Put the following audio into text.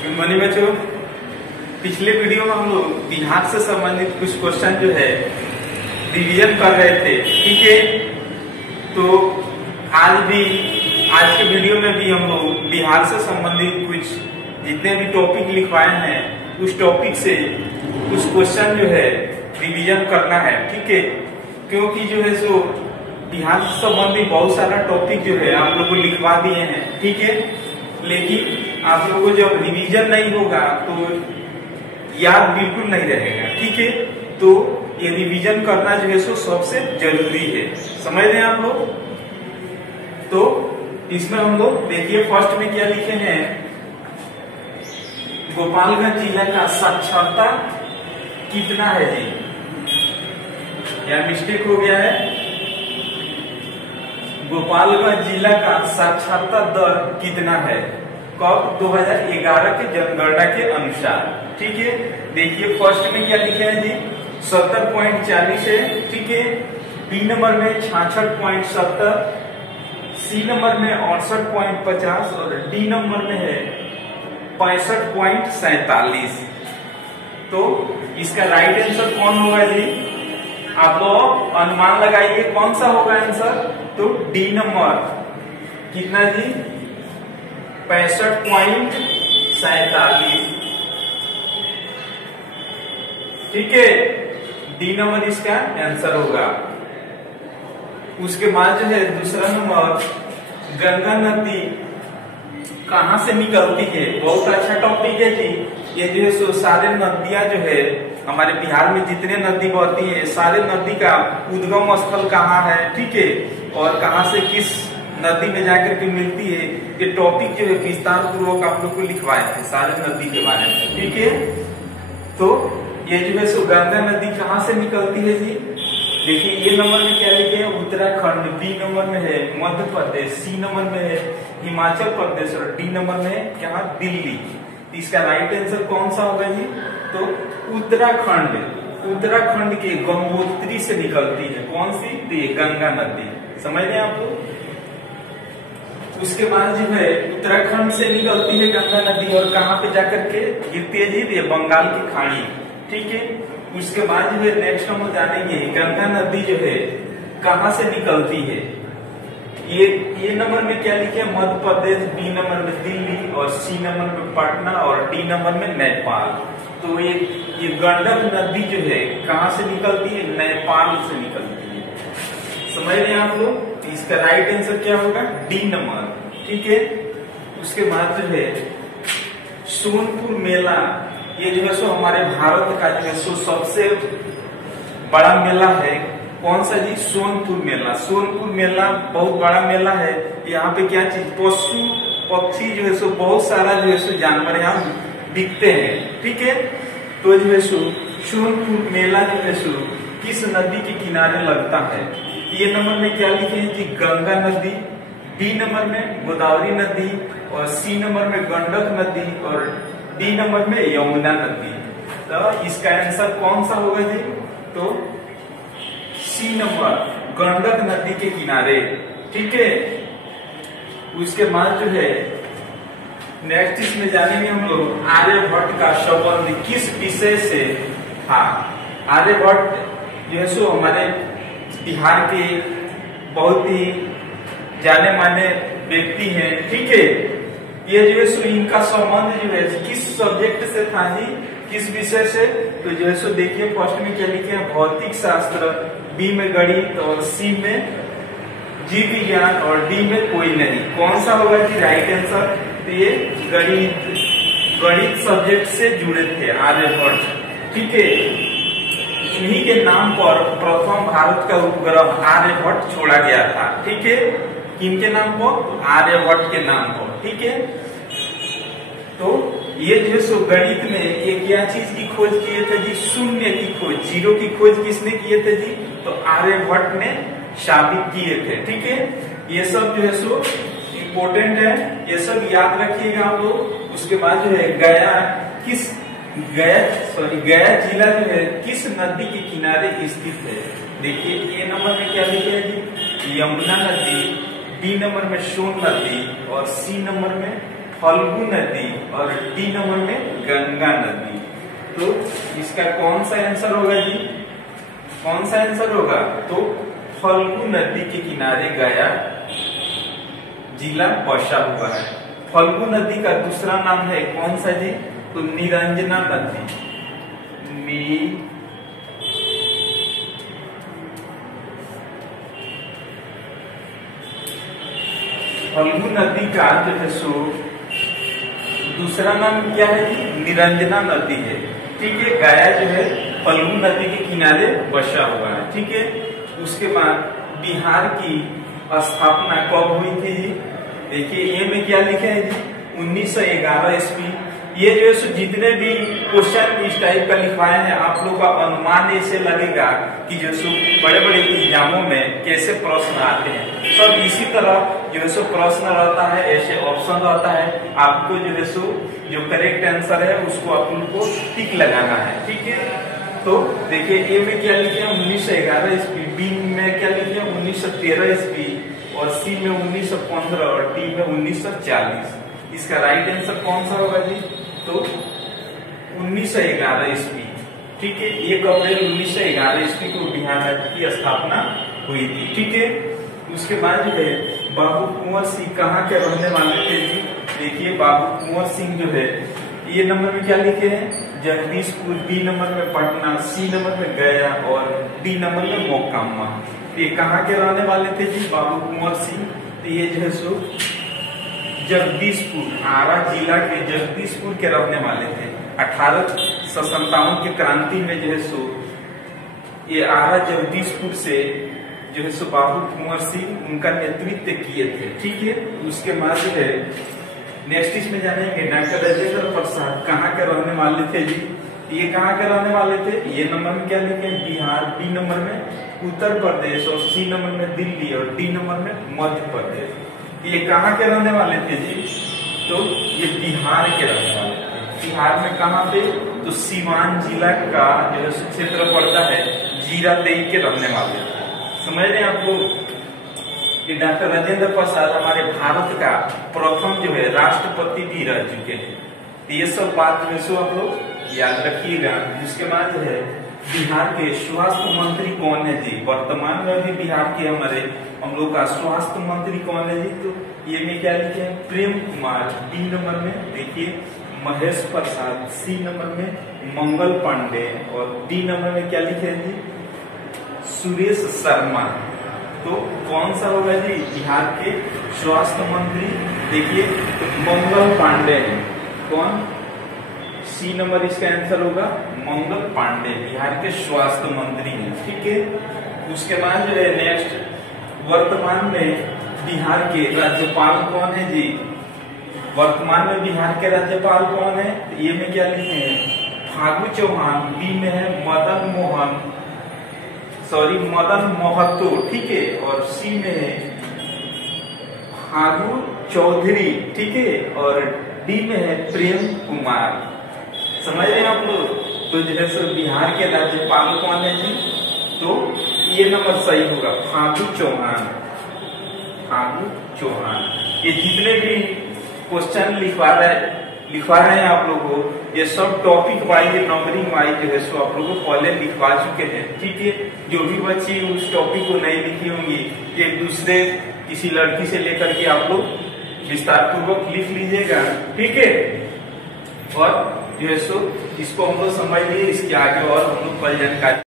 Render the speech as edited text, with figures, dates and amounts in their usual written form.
Good morning बच्चों। पिछले video में हम लोग बिहार से संबंधित कुछ क्वेश्चन जो है रिवीजन कर रहे थे, ठीक है। तो आज के वीडियो में भी हम लोग बिहार से संबंधित कुछ जितने भी टॉपिक लिखवाए हैं उस टॉपिक से कुछ क्वेश्चन जो है रिवीजन करना है, ठीक है। क्योंकि जो है सो बिहार से संबंधित बहुत सारा टॉपिक जो है आप लोग को लिखवा दिए हैं, ठीक है। लेकिन आप लोगों को जब रिवीजन नहीं होगा तो याद बिल्कुल नहीं रहेगा, ठीक है। तो ये रिवीजन करना जो है सो सबसे जरूरी है, समझ रहे हैं आप लोग। तो इसमें हम लोग देखिए फर्स्ट में क्या लिखे हैं, गोपालगंज जिला का साक्षरता कितना है जी। या मिस्टेक हो गया है, गोपालगंज जिला का साक्षरता दर कितना है कब 2011 के जनगणना के अनुसार, ठीक है। देखिए फर्स्ट में क्या लिखे हैं जी 70.40 है, ठीक है। बी नंबर में 66.70, सी नंबर में 68.50 और डी नंबर में है 65.47। तो इसका राइट आंसर कौन होगा जी? आप लोग अनुमान लगाइए कौन सा होगा आंसर। तो डी नंबर कितना जी 65.47, ठीक है। डी नंबर इसका आंसर होगा। उसके बाद जो है दूसरा नंबर, गंगा नदी कहां से निकलती है। बहुत अच्छा टॉपिक है जी। ये जो है सो सारे नदियां जो है हमारे बिहार में जितने नदी बहती है सारे नदी का उद्गम स्थल कहाँ है, ठीक है। और कहां से किस नदी में जाकर के मिलती है, ये टॉपिक जो है विस्तार पूर्वक आप लोग को लिखवाए थे सारे नदी के बारे में, ठीक है। तो ये जो है सो गंगा नदी कहाँ से निकलती है जी। देखिए ये नंबर में क्या लिखे हैं उत्तराखंड, बी नंबर में है मध्य प्रदेश, सी नंबर में है हिमाचल प्रदेश और डी नंबर में है क्या दिल्ली। इसका राइट आंसर कौन सा होगा जी? तो उत्तराखंड के गंगोत्री से निकलती है कौन सी? तो ये गंगा नदी, समझ रहे हैं आप लोग। उसके बाद जो है उत्तराखंड से निकलती है गंगा नदी और कहाँ पे जाकर के गिरती है जी? ये बंगाल की खाड़ी, ठीक है। उसके बाद जो है नेक्स्ट हम जानेंगे गंगा नदी जो है कहाँ से निकलती है। ये नंबर में क्या लिखे हैं मध्य प्रदेश, बी नंबर में दिल्ली और सी नंबर में पटना और डी नंबर में नेपाल। तो ये गंडक नदी जो है कहाँ से निकलती है? नेपाल से निकलती है, समझ रहे हैं आप लोग। इसका राइट आंसर क्या होगा? डी नंबर, ठीक है। उसके बाद जो है सोनपुर मेला, ये जो है सो हमारे भारत का जो है सो सबसे बड़ा मेला है कौन सा जी? सोनपुर मेला। सोनपुर मेला बहुत बड़ा मेला है। यहाँ पे क्या चीज पशु पक्षी जो है सो बहुत सारा जो है सो जानवर यहाँ दिखते हैं, ठीक है। तो जो है सो सोनपुर मेला जो है सो किस नदी के किनारे लगता है? ये नंबर में क्या लिखे हैं जी गंगा नदी, बी नंबर में गोदावरी नदी और सी नंबर में गंडक नदी और डी नंबर में यमुना नदी। तो इसका आंसर कौन सा होगा जी? तो सी नंबर गंडक नदी के किनारे, ठीक है। उसके बाद जो है नेक्स्ट इसमें जानेंगे हम लोग आर्यभट्ट का संबंध किस विषय से था। आर्यभट्ट जो है सो हमारे बिहार के बहुत ही जाने माने व्यक्ति हैं, ठीक है। ये जो है सो इनका संबंध जो है किस सब्जेक्ट से था जी, किस विषय से? तो जो है सो देखिए फर्स्ट में क्या लिखे हैं भौतिक शास्त्र, बी में गणित और सी में जीव विज्ञान और डी में कोई नहीं। कौन सा होगा जी राइट आंसर? तो ये गणित सब्जेक्ट से जुड़े थे आर्यभट्ट, ठीक है। इन्हीं के नाम पर प्रथम भारत का उपग्रह आर्यभट्ट छोड़ा गया था, ठीक है। किनके नाम पर? आर्यभट्ट के नाम पर, ठीक है। तो ये जो है सो गणित में ये क्या चीज की खोज किए थे जी? शून्य की खोज, जीरो की खोज किसने किए थे जी? तो आर्यभट्ट ने साबित किए थे, ठीक है। ये सब जो है सो इम्पोर्टेंट है, ये सब याद रखिएगा आप लोग। उसके बाद जो है गया जिला जो है किस नदी के किनारे स्थित है? देखिए ए नंबर में क्या लिखे है जी यमुना नदी, बी नंबर में सोन नदी और सी नंबर में फल्गु नदी और डी नंबर में गंगा नदी। तो इसका कौन सा आंसर होगा जी, कौन सा आंसर होगा? तो फल्गु नदी के किनारे गया जिला बसा हुआ है। फल्गु नदी का दूसरा नाम है कौन सा जी? तो निरंजना नदी। फल्गु नदी का जो है सो दूसरा नाम क्या है जी? निरंजना नदी है। ठीक है, गया जो है फल्गु नदी के किनारे बसा हुआ है। ठीक है, उसके बाद बिहार की स्थापना कब हुई थी जी? देखिए ये में क्या लिखे है जी? 1911 ईस्वी। ये जो है जितने भी क्वेश्चन इस टाइप का लिखवाए हैं, आप लोग का अनुमान ऐसे लगेगा कि जो सो बड़े बड़े एग्जामों में कैसे प्रश्न आते हैं, सब इसी तरह जो है सो प्रश्न रहता है, ऐसे ऑप्शन रहता है। आपको जो है सो जो करेक्ट आंसर है उसको आप लोग को टिक लगाना है। ठीक है, तो देखिए ए में क्या लिखे हैं? 1911 ईस्वी, बी में क्या लिखे हैं? 1913 ईस्वी, और सी में 1915 और डी में 1940। इसका राइट आंसर कौन सा होगा जी? तो 1911 ईस्वी। ठीक है, 1 अप्रैल 1911 ईस्वी को बिहार की स्थापना हुई थी। ठीक है, उसके बाद जो है बाबू कुंवर सिंह कहाँ के रहने वाले थे जी? देखिए बाबू कुंवर सिंह जो है ये नंबर में क्या लिखे हैं? जगदीशपुर, बी नंबर में पटना, सी नंबर में गया और डी नंबर में मोकामा। ये कहाँ के रहने वाले थे जी बाबू कुंवर सिंह? तो ये जो है सो जगदीशपुर, आरा जिला के जगदीशपुर के रहने वाले थे। 1857 की क्रांति में जो है सो ये आरा जगदीशपुर से जो है सो बाबू कुंवर सिंह उनका नेतृत्व किए थे। ठीक है, उसके बाद जो है नेक्स्ट इसमें जानेंगे डॉक्टर राजेंद्र प्रसाद कहाँ के रहने वाले थे जी? ये कहाँ के रहने वाले थे? ये नंबर में क्या लिखे? बिहार, बी नंबर में उत्तर प्रदेश और सी नंबर में दिल्ली और डी नंबर में मध्य प्रदेश। ये कहाँ के रहने वाले थे जी? तो ये बिहार के रहने वाले थे। बिहार में कहाँ पे? तो सीवान जिला का जो है क्षेत्र पड़ता है, जीरादेई के रहने वाले थे। समझ रहे हैं आप लोग कि डॉक्टर राजेंद्र प्रसाद हमारे भारत का प्रथम जो है राष्ट्रपति भी रह चुके हैं। तो ये सब बात जो है आप लोग याद रखिएगा। जिसके बाद जो है बिहार के स्वास्थ्य मंत्री कौन है जी? वर्तमान में भी बिहार के हमारे हम लोग का स्वास्थ्य मंत्री कौन है जी? तो ये में क्या लिखे हैं? प्रेम कुमार, बी नंबर में देखिए महेश प्रसाद, सी नंबर में मंगल पांडे और डी नंबर में क्या लिखे हैं जी? सुरेश शर्मा। तो कौन सा होगा जी बिहार के स्वास्थ्य मंत्री? देखिए मंगल पांडे है। कौन? सी नंबर इसका आंसर होगा मंगल पांडे, बिहार के स्वास्थ्य मंत्री हैं। ठीक है, उसके बाद जो है नेक्स्ट वर्तमान में बिहार के राज्यपाल कौन है जी? वर्तमान में बिहार के राज्यपाल कौन है? ये में क्या लिखे हैं? फागू चौहान, बी में है मदन महतो। ठीक है, और सी में है फागू चौधरी। ठीक है, और डी में है प्रेम कुमार। समझ रहे हैं आप लोग? तो जो है सर बिहार के राज्यपाल कौन है जी? तो ये नंबर सही होगा फागू चौहान। फागू चौहान। ये जितने भी क्वेश्चन लिखवा रहे हैं आप लोगों को, ये सब टॉपिक वाइज नंबरिंग वाइज जो है सो आप लोगों को पहले लिखवा चुके हैं। ठीक है, जो भी बच्ची उस टॉपिक को नहीं लिखी होंगी, एक दूसरे किसी लड़की से लेकर के आप लोग विस्तार पूर्वक लिख लीजिएगा। ठीक है, और जो है सो इसको हम लोग समझ लिए, इसके आगे और हम लोग कल जानकारी